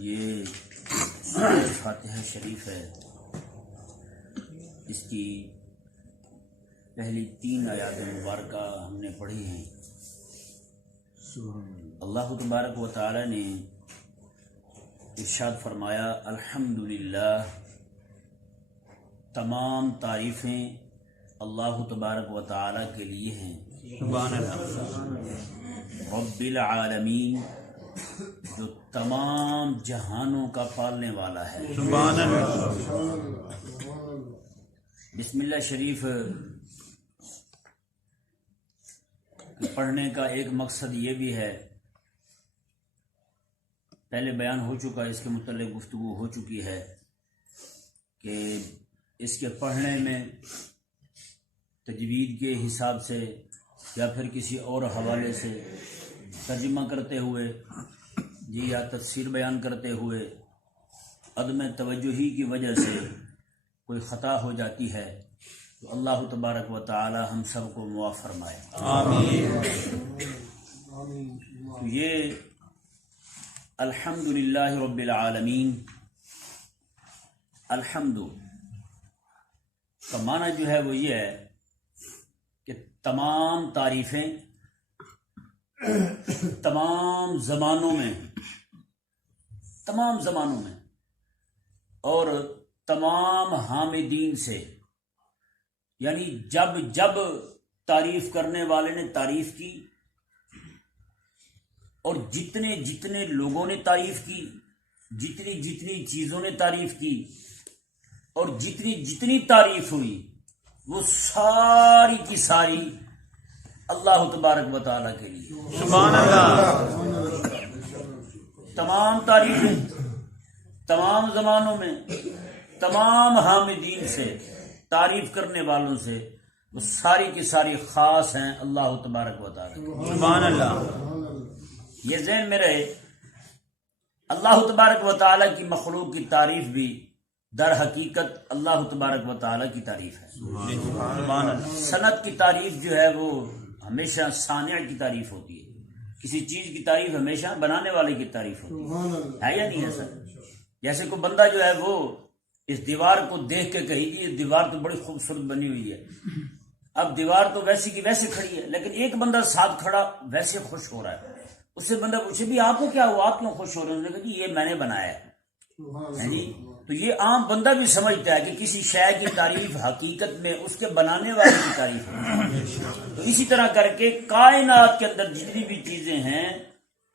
یہ سورہ فاتحہ شریف ہے، اس کی پہلی 3 آیات مبارکہ ہم نے پڑھی ہیں۔ اللہ تبارک و تعالی نے ارشاد فرمایا، الحمدللہ، تمام تعریفیں اللہ تبارک و تعالی کے لیے ہیں۔ سبحان اللہ۔ رب العالمین، جو تمام جہانوں کا پالنے والا ہے۔ سبحان اللہ۔ بسم اللہ شریف پڑھنے کا ایک مقصد یہ بھی ہے، پہلے بیان ہو چکا، اس کے متعلق گفتگو ہو چکی ہے کہ اس کے پڑھنے میں تجوید کے حساب سے یا پھر کسی اور حوالے سے ترجمہ کرتے ہوئے یا تفسیر بیان کرتے ہوئے عدم توجہی کی وجہ سے کوئی خطا ہو جاتی ہے تو اللہ تبارک و تعالی ہم سب کو معاف فرمائے، آمین۔ تو یہ الحمدللہ رب العالمین، الحمد کا معنی جو ہے وہ یہ ہے کہ تمام تعریفیں تمام زمانوں میں اور تمام حامدین سے، یعنی جب تعریف کرنے والے نے تعریف کی اور جتنے لوگوں نے تعریف کی، جتنی چیزوں نے تعریف کی اور جتنی تعریف ہوئی، وہ ساری کی ساری اللہ تبارک و تعالیٰ کے لیے۔ سبحان اللہ۔ تمام تعریفیں تمام زمانوں میں تمام حامدین سے، تعریف کرنے والوں سے، وہ ساری کی ساری خاص ہیں اللہ تبارک و تعالیٰ۔ سبحان اللہ۔ یہ ذہن میں رہے، اللہ تبارک و تعالیٰ کی مخلوق کی تعریف بھی در حقیقت اللہ تبارک و تعالیٰ کی تعریف ہے۔ سبحان اللہ۔ صنعت کی تعریف جو ہے وہ ہمیشہ صانع کی تعریف ہوتی ہے، کسی چیز کی تعریف ہمیشہ بنانے والے کی تعریف ہوتی ہے یا نہیں ہے سر؟ جیسے کوئی بندہ جو ہے وہ اس دیوار کو دیکھ کے کہے گی یہ دیوار تو بڑی خوبصورت بنی ہوئی ہے، اب دیوار تو ویسی کی ویسے کھڑی ہے، لیکن ایک بندہ ساتھ کھڑا ویسے خوش ہو رہا ہے، اس سے بندہ پوچھے بھی آپ کو کیا ہوا، آپ کیوں خوش ہو رہے ہیں؟ انہوں نے کہا جی یہ میں نے بنایا ہے جی۔ تو یہ عام بندہ بھی سمجھتا ہے کہ کسی شے کی تعریف حقیقت میں اس کے بنانے والے کی تعریف ہے۔ تو اسی طرح کر کے کائنات کے اندر جتنی بھی چیزیں ہیں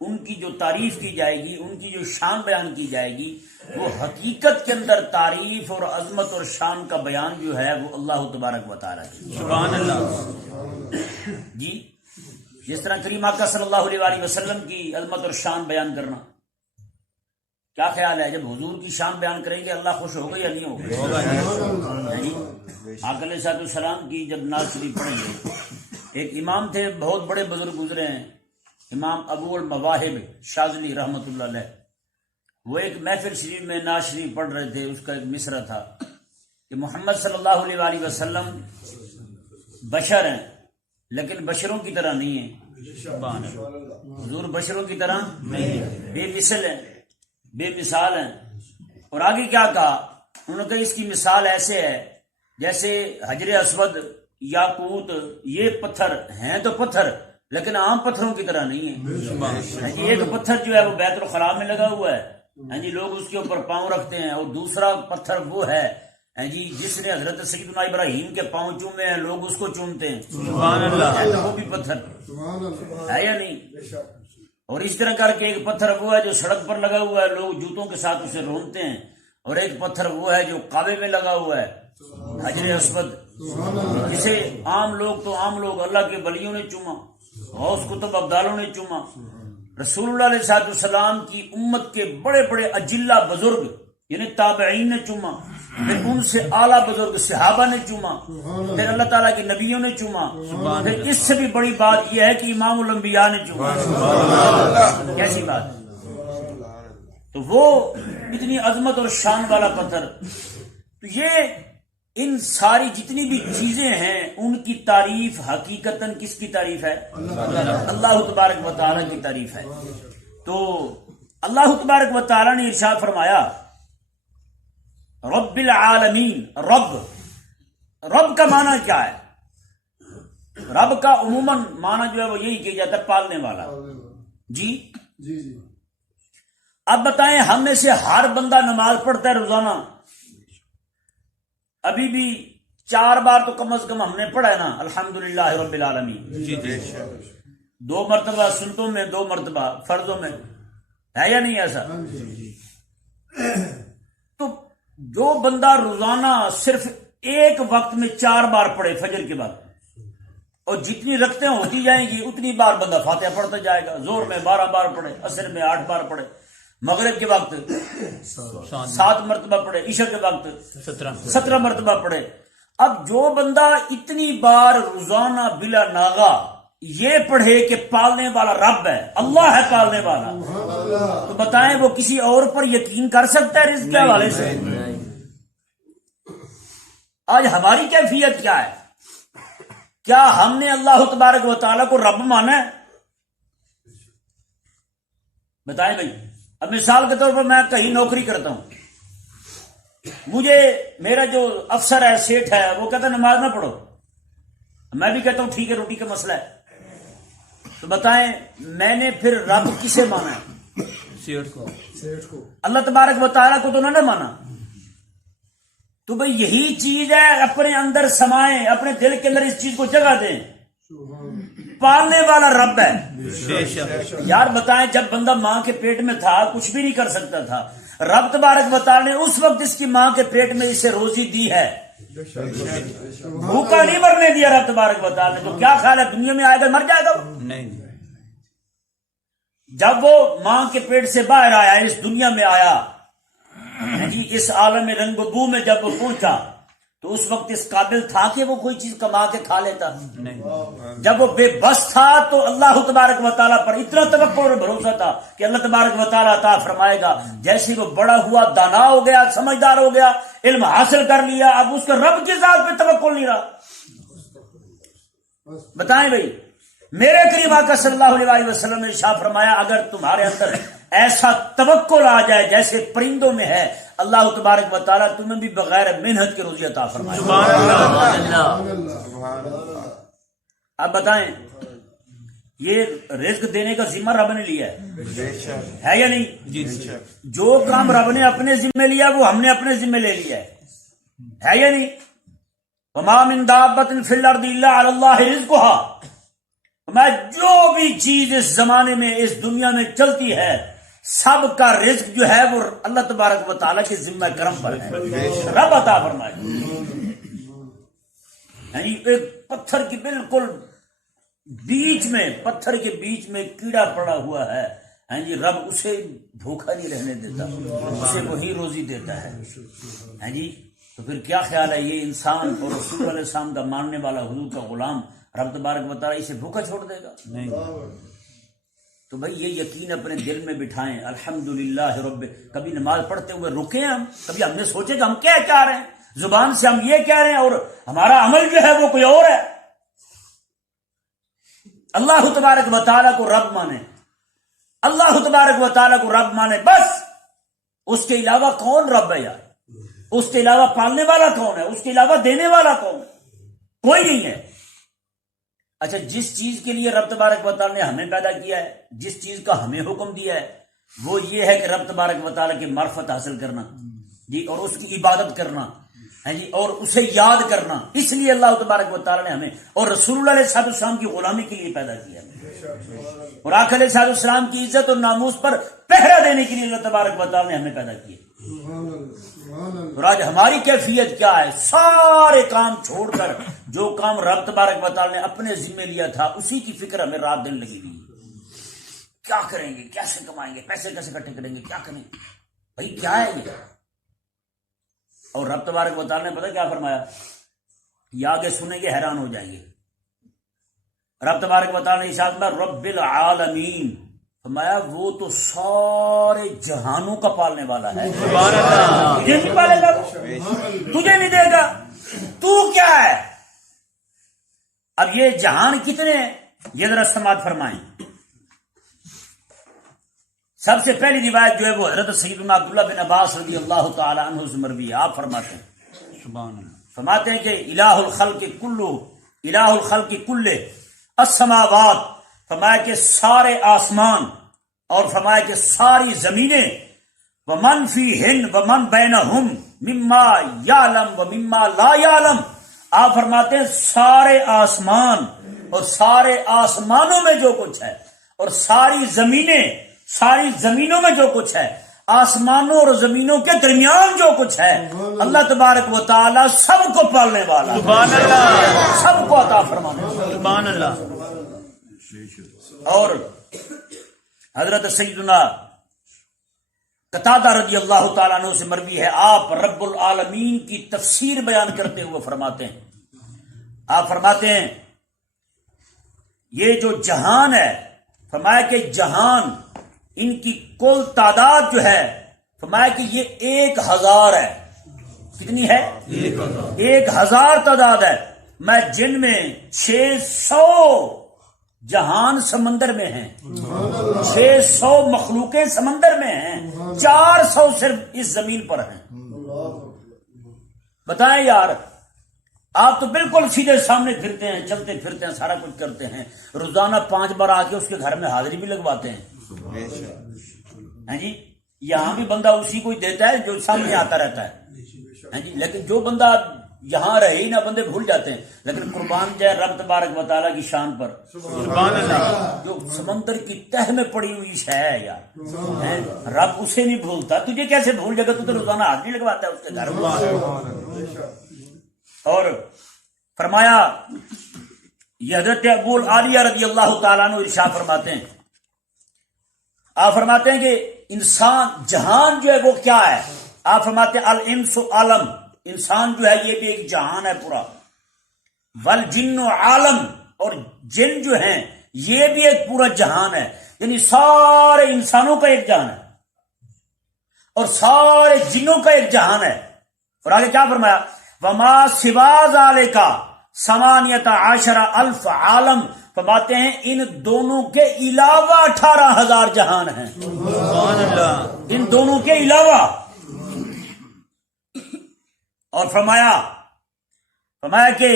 ان کی جو تعریف کی جائے گی، ان کی جو شان بیان کی جائے گی، وہ حقیقت کے اندر تعریف اور عظمت اور شان کا بیان جو ہے وہ اللہ تبارک و تعالیٰ کی۔ سبحان اللہ۔ جی، جس طرح کریم آقا صلی اللہ علیہ وآلہ وسلم کی عظمت اور شان بیان کرنا، کیا خیال ہے جب حضور کی شان بیان کریں گے اللہ خوش ہوگا یا نہیں ہوگا؟ جی، آقا علیہ الصلوۃ والسلام کی جب نعت شریف پڑھیں گے، ایک امام تھے بہت بڑے بزرگ گزرے ہیں، امام ابو المواہب شاذلی رحمۃ اللہ علیہ، وہ ایک محفل شریف میں نعت شریف پڑھ رہے تھے، اس کا ایک مصرع تھا کہ محمد صلی اللہ علیہ وآلہ وسلم بشر ہیں لیکن بشروں کی طرح نہیں ہیں، حضور بشروں کی طرح نہیں ہیں، بے مثل ہیں، بے مثال ہیں۔ اور آگے کیا کہا؟ انہوں نے کہا اس کی مثال ایسے ہے جیسے حجر اسود، یاقوت، یہ پتھر ہیں تو پتھر لیکن عام پتھروں کی طرح نہیں ہیں۔ ایک پتھر جو ہے وہ بیت الخلاء میں لگا ہوا ہے جی، لوگ اس کے اوپر پاؤں رکھتے ہیں، اور دوسرا پتھر وہ ہے جی جس نے حضرت سیدنا ابراہیم کے پاؤں چومے ہیں، لوگ اس کو چومتے ہیں، سبحان اللہ۔ وہ بھی پتھر ہے یا نہیں؟ اور اس طرح کر کے ایک پتھر وہ ہے جو سڑک پر لگا ہوا ہے، لوگ جوتوں کے ساتھ اسے رونتے ہیں، اور ایک پتھر وہ ہے جو کعبے میں لگا ہوا ہے، حجر اسود، جسے عام لوگ اللہ کے ولیوں نے چوما، غوث کتب ابدالوں نے چوما، رسول اللہ علیہ السلام کی امت کے بڑے بڑے اجلہ بزرگ یعنی تابعین نے چوما، پھر ان سے اعلیٰ بزرگ صحابہ نے چوما، پھر اللہ تعالیٰ کے نبیوں نے چوما، پھر اس سے بھی بڑی بات یہ ہے کہ امام الانبیاء نے چوما۔ کیسی بات ہے؟ تو وہ اتنی عظمت اور شان والا پتھر، تو یہ ان ساری جتنی بھی چیزیں ہیں ان کی تعریف حقیقتاً کس کی تعریف ہے؟ اللہ تبارک و تعالیٰ کی تعریف ہے۔ تو اللہ تبارک و تعالی نے ارشاد فرمایا رب العالمین. رب کا معنی کیا ہے؟ رب کا عموماً معنی جو ہے وہ یہی کیا جاتا ہے پالنے والا. جی اب بتائیں ہم میں سے ہر بندہ نماز پڑھتا ہے روزانہ؟ ابھی بھی 4 بار تو کم از کم ہم نے پڑھا ہے نا الحمدللہ رب العالمین. جی جی 2 مرتبہ سنتوں میں، 2 مرتبہ فرضوں میں، ہے یا نہیں ایسا؟ تو جو بندہ روزانہ صرف ایک وقت میں 4 بار پڑھے فجر کے بعد، اور جتنی رکعتیں ہوتی جائیں گی اتنی بار بندہ فاتحہ پڑھتا جائے گا. زور میں 12 بار پڑھے، عصر میں 8 بار پڑھے، مغرب کے وقت 7 مرتبہ پڑھے، عشاء کے وقت 17 مرتبہ پڑھے. اب جو بندہ اتنی بار روزانہ بلا ناغا یہ پڑھے کہ پالنے والا رب ہے، اللہ ہے پالنے والا، تو بتائیں وہ کسی اور پر یقین کر سکتا ہے رزق کے حوالے سے؟ آج ہماری کیفیت کیا ہے؟ کیا ہم نے اللہ تبارک و تعالیٰ کو رب مانا ہے؟ بتائیں بھائی. اب مثال کے طور پر میں کہیں نوکری کرتا ہوں، مجھے میرا جو افسر ہے، سیٹ ہے، وہ کہتا ہے نماز نہ پڑھو، میں بھی کہتا ہوں ٹھیک ہے روٹی کا مسئلہ ہے. تو بتائیں میں نے پھر رب کسے مانا ہے؟ سیٹ کو. اللہ تبارک و تعالیٰ کو تو نہ مانا. تو بھئی یہی چیز ہے، اپنے اندر سمائیں، اپنے دل کے اندر اس چیز کو جگہ دیں. پالنے والا رب ہے. بے شک. یار بتائیں جب بندہ ماں کے پیٹ میں تھا کچھ بھی نہیں کر سکتا تھا، رب تبارک و تعالی نے اس وقت اس کی ماں کے پیٹ میں اسے روزی دی ہے، بھوکا نہیں مرنے دیا رب تبارک و تعالی نے. تو کیا خیال ہے دنیا میں آئے گا مر جائے گا؟ نہیں. جب وہ ماں کے پیٹ سے باہر آیا، اس دنیا میں آیا جی، اس عالم رنگ و بو میں جب وہ پہنچا تو اس وقت اس قابل تھا کہ وہ کوئی چیز کما کے کھا لیتا؟ نہیں. جب وہ بے بس تھا تو اللہ تبارک و تعالیٰ پر اتنا توقع اور بھروسہ تھا کہ اللہ تبارک و تعالیٰ عطا فرمائے گا. جیسے وہ بڑا ہوا، دانا ہو گیا، سمجھدار ہو گیا، علم حاصل کر لیا، اب اس کا رب کی ذات پہ توقع نہیں رہا. بتائیں بھائی میرے کریم آقا صلی اللہ علیہ وسلم نے ارشاد فرمایا اگر تمہارے اندر ایسا توکل آ جائے جیسے پرندوں میں ہے، اللہ تبارک و تعالیٰ تمہیں بھی بغیر محنت کے روزی عطا فرمائے. اب بتائیں یہ رزق دینے کا ذمہ رب نے لیا ہے یا نہیں؟ جی. جو کام رب نے اپنے ذمہ لیا وہ ہم نے اپنے ذمہ لے لیا ہے یا نہیں؟ وما من دابۃ فی الارض الا علی اللہ رزقها. میں جو بھی چیز اس زمانے میں اس دنیا میں چلتی ہے سب کا رزق جو ہے وہ اللہ تبارک و تعالیٰ کے ذمہ کرم پر ہے، رب عطا فرمائے. یعنی ایک پتھر کی بالکل بیچ میں، پتھر کے بیچ میں کیڑا پڑا ہوا ہے، ہاں جی، رب اسے بھوکا نہیں رہنے دیتا، اسے وہی روزی دیتا ہے. ہاں جی، تو پھر کیا خیال ہے یہ انسان اور رسول علیہ السلام کا ماننے والا حضور کا غلام رب تبارک و تعالیٰ اسے بھوکا چھوڑ دے گا؟ نہیں. تو بھائی یہ یقین اپنے دل میں بٹھائیں. الحمدللہ رب. کبھی نماز پڑھتے ہوئے رکے ہم، کبھی ہم نے سوچے کہ ہم کیا چاہ رہے ہیں، زبان سے ہم یہ کہہ رہے ہیں اور ہمارا عمل جو ہے وہ کوئی اور ہے. اللہ تبارک و تعالیٰ کو رب مانے، اللہ تبارک و تعالیٰ کو رب مانے، بس. اس کے علاوہ کون رب ہے یار؟ اس کے علاوہ پالنے والا کون ہے؟ اس کے علاوہ دینے والا کون ہے؟ کوئی نہیں ہے. اچھا جس چیز کے لیے رب تبارک و تعالیٰ نے ہمیں پیدا کیا ہے، جس چیز کا ہمیں حکم دیا ہے وہ یہ ہے کہ رب تبارک و تعالیٰ کی معرفت حاصل کرنا جی، اور اس کی عبادت کرنا ہے جی، اور اسے یاد کرنا. اس لیے اللہ تبارک و تعالیٰ نے ہمیں اور رسول اللہ علیہ السلام کی غلامی کے لیے پیدا کیا اور آقا علیہ السلام کی عزت اور ناموس پر پہرا دینے کے لیے اللہ تبارک و تعالیٰ نے ہمیں پیدا کیا. اور آج ہماری کیفیت کیا ہے؟ سارے کام چھوڑ کر جو کام رب تبارک و تعالیٰ نے اپنے ذمہ لیا تھا اسی کی فکر ہمیں رات دن لگی ہوئی. کیا کریں گے، کیسے کمائیں گے، پیسے کیسے اکٹھے کریں گے، کیا کریں بھائی، کیا ہے یہ؟ اور رب تبارک و تعالیٰ نے پتہ کیا فرمایا؟ یہ آگے سنیں گے حیران ہو جائیں گے. رب تبارک و تعالیٰ نے ارشاد کیا رب العالمین، فرمایا وہ تو سارے جہانوں کا پالنے والا ہے. تجھے نہیں پالے گا، تجھے نہیں دے گا، تو کیا ہے؟ اب یہ جہان کتنے ہیں یہ ذرا سماعت فرمائیں. سب سے پہلی روایت جو ہے وہ حضرت سیدنا عبداللہ بن عباس رضی اللہ تعالی عنہ سے مروی ہے. آپ فرماتے ہیں سبحان اللہ. فرماتے ہیں کہ الہ الخلق کلہ السماوات، فرمایا کہ سارے آسمان اور فرمایا کہ ساری زمینیں، ومن فیہن ومن بینہم مما یعلم ومما لا یعلم، آپ فرماتے ہیں سارے آسمان اور سارے آسمانوں میں جو کچھ ہے اور ساری زمینوں میں جو کچھ ہے، آسمانوں اور زمینوں کے درمیان جو کچھ ہے، اللہ تبارک و تعالی سب کو پالنے والا، سبحان اللہ. سب کو عطا فرمانے والا. سبحان اللہ. اور حضرت سیدنا قتادہ رضی اللہ تعالیٰ عنہ سے مروی ہے، آپ رب العالمین کی تفسیر بیان کرتے ہوئے فرماتے ہیں، آپ فرماتے ہیں یہ جو جہان ہے، فرمایا کہ جہان ان کی کل تعداد جو ہے، فرمایا کہ یہ 1000 ہے. کتنی ہے؟ 1000 تعداد ہے. میں جن میں 600 جہان سمندر میں ہیں، 600 مخلوقیں سمندر میں ہیں، 400 صرف اس زمین پر ہیں. بتائیں یار، آپ تو بالکل سیدھے سامنے پھرتے ہیں، چلتے پھرتے ہیں، سارا کچھ کرتے ہیں، روزانہ 5 بار آ کے اس کے گھر میں حاضری بھی لگواتے ہیں. ہاں جی، یہاں بھی بندہ اسی کو دیتا ہے جو سامنے آتا رہتا ہے. ہاں جی، لیکن جو بندہ یہاں رہے ہی نہ، بندے بھول جاتے ہیں. لیکن قربان جائے رب تبارک و تعالیٰ کی شان پر، سبحان اللہ. جو سمندر کی تہ میں پڑی ہوئی شے ہے یار، رب اسے نہیں بھولتا. تجھے کیسے بھول جائے گا؟ تو روزانہ حاضری لگواتا ہے اس کے گھر میں. اور فرمایا یہ حضرت ابو العالیہ رضی اللہ تعالیٰ عنہ ارشاد فرماتے ہیں، آپ فرماتے ہیں کہ انسان جہان جو ہے وہ کیا ہے؟ آپ فرماتے ہیں الانس عالم، انسان جو ہے یہ بھی ایک جہان ہے پورا. والجن عالم، اور جن جو ہیں یہ بھی ایک پورا جہان ہے. یعنی سارے انسانوں کا ایک جہان ہے اور سارے جنوں کا ایک جہان ہے. اور آگے کیا فرمایا؟ وما سوا ذالک ثمانیۃ عشر الف عالم، فرماتے ہیں ان دونوں کے علاوہ 18,000 جہان ہیں. سبحان اللہ. ان دونوں کے علاوہ. اور فرمایا کہ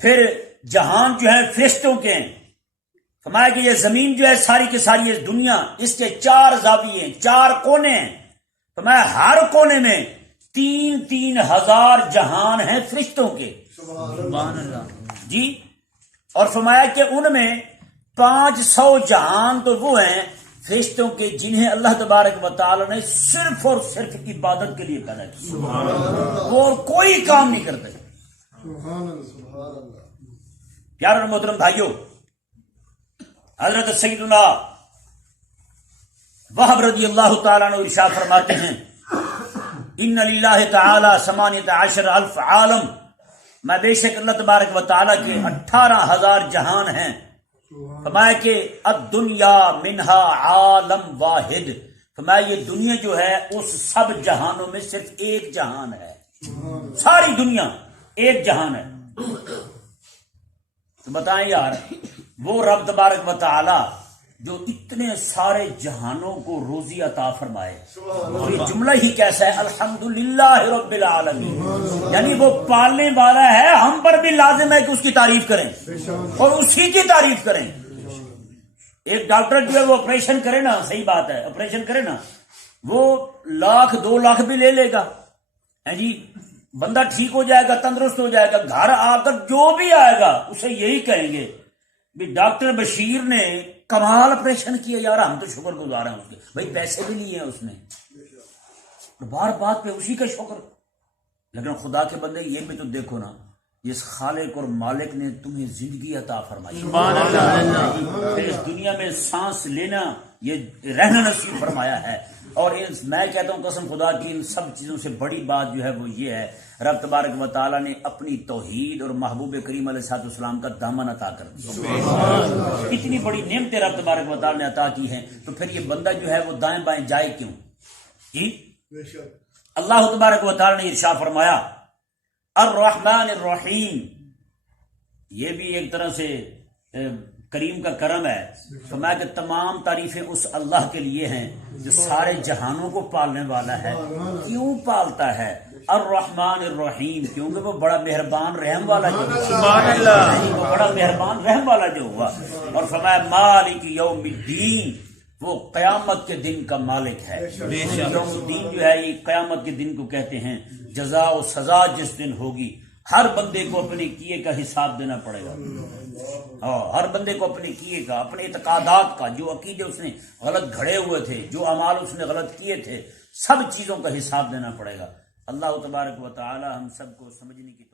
پھر جہان جو ہے فرشتوں کے ہیں. فرمایا کہ یہ زمین جو ہے ساری کی ساری یہ دنیا، اس کے 4 زاویے، 4 کونے ہیں. فرمایا ہر کونے میں 3,000 جہان ہیں فرشتوں کے. سبحان اللہ. جی، اور فرمایا کہ ان میں 500 جہان تو وہ ہیں فرشتوں کے جنہیں اللہ تبارک و تعالی نے صرف اور صرف عبادت کے لیے پیدا کیا، وہ اور کوئی کام نہیں کرتے. پیارے اور محترم بھائیوں، حضرت سیدنا وہب رضی اللہ تعالیٰ عنہ ارشاد فرماتے ہیں ان للہ تعالی 18 الف عالم، میں بے شک اللہ تبارک و تعالیٰ کے 18,000 جہان ہیں. فرمایا کہ الدنیا منہا عالم واحد، فرمایا یہ دنیا جو ہے اس سب جہانوں میں صرف ایک جہان ہے. ساری دنیا ایک جہان ہے. تو بتائیں یار، وہ رب تبارک و تعالی جو اتنے سارے جہانوں کو روزی عطا فرمائے، اور یہ جملہ ہی کیسا ہے، الحمدللہ رب العالمین، یعنی وہ پالنے والا ہے. ہم پر بھی لازم ہے کہ اس کی تعریف کریں اور اسی کی تعریف کریں. ایک ڈاکٹر جو ہے وہ آپریشن کرے نا، صحیح بات ہے، آپریشن کرے نا، وہ 1,00,000 2,00,000 بھی لے لے گا. جی، بندہ ٹھیک ہو جائے گا، تندرست ہو جائے گا، گھر آ کر جو بھی آئے گا اسے یہی کہیں گے بھی ڈاکٹر بشیر نے کمال آپریشن کیا یار، ہم تو شکر گزار ہیں اس کے، بھائی پیسے بھی لیے ہیں اس نے، بار بات پہ اسی کا شکر. لیکن خدا کے بندے یہ بھی تو دیکھو نا، اس خالق اور مالک نے تمہیں زندگی عطا فرمائی، پھر اس دنیا میں سانس لینا، یہ رہنا نصیب فرمایا ہے. اور میں کہتا ہوں قسم خدا کی، ان سب چیزوں سے بڑی بات جو ہے وہ یہ ہے، رب تبارک و تعالیٰ نے اپنی توحید اور محبوب کریم علیہ الصلوۃ والسلام کا دامن عطا کر دیا. اتنی بڑی نعمتیں رب تبارک و تعالیٰ نے عطا کی ہیں، تو پھر یہ بندہ جو ہے وہ دائیں بائیں جائے کیوں؟ جی، اللہ تبارک و تعالیٰ نے ارشاد فرمایا الرحمن الرحیم، یہ بھی ایک طرح سے کریم کا کرم ہے، فرمایا کہ تمام تعریفیں اس اللہ کے لیے ہیں جو سارے جہانوں کو پالنے والا ہے۔ کیوں پالتا ہے؟ الرحمن الرحیم، کیونکہ وہ بڑا مہربان رحم والا جو ہوا، سبحان اللہ، وہ بڑا مہربان رحم والا جو ہوا۔ اور فرمایا مالک یوم الدین، وہ قیامت کے دن کا مالک ہے۔ بے شک۔ یوم الدین جو ہے یہ قیامت کے دن کو کہتے ہیں، جزا و سزا جس دن ہوگی، ہر بندے کو اپنے کیے کا حساب دینا پڑے گا۔ ہر بندے کو اپنے کیے کا، اپنے اعتقادات کا، جو عقیدے اس نے غلط گھڑے ہوئے تھے، جو اعمال اس نے غلط کیے تھے، سب چیزوں کا حساب دینا پڑے گا۔ اللہ تبارک و تعالی ہم سب کو سمجھنے کی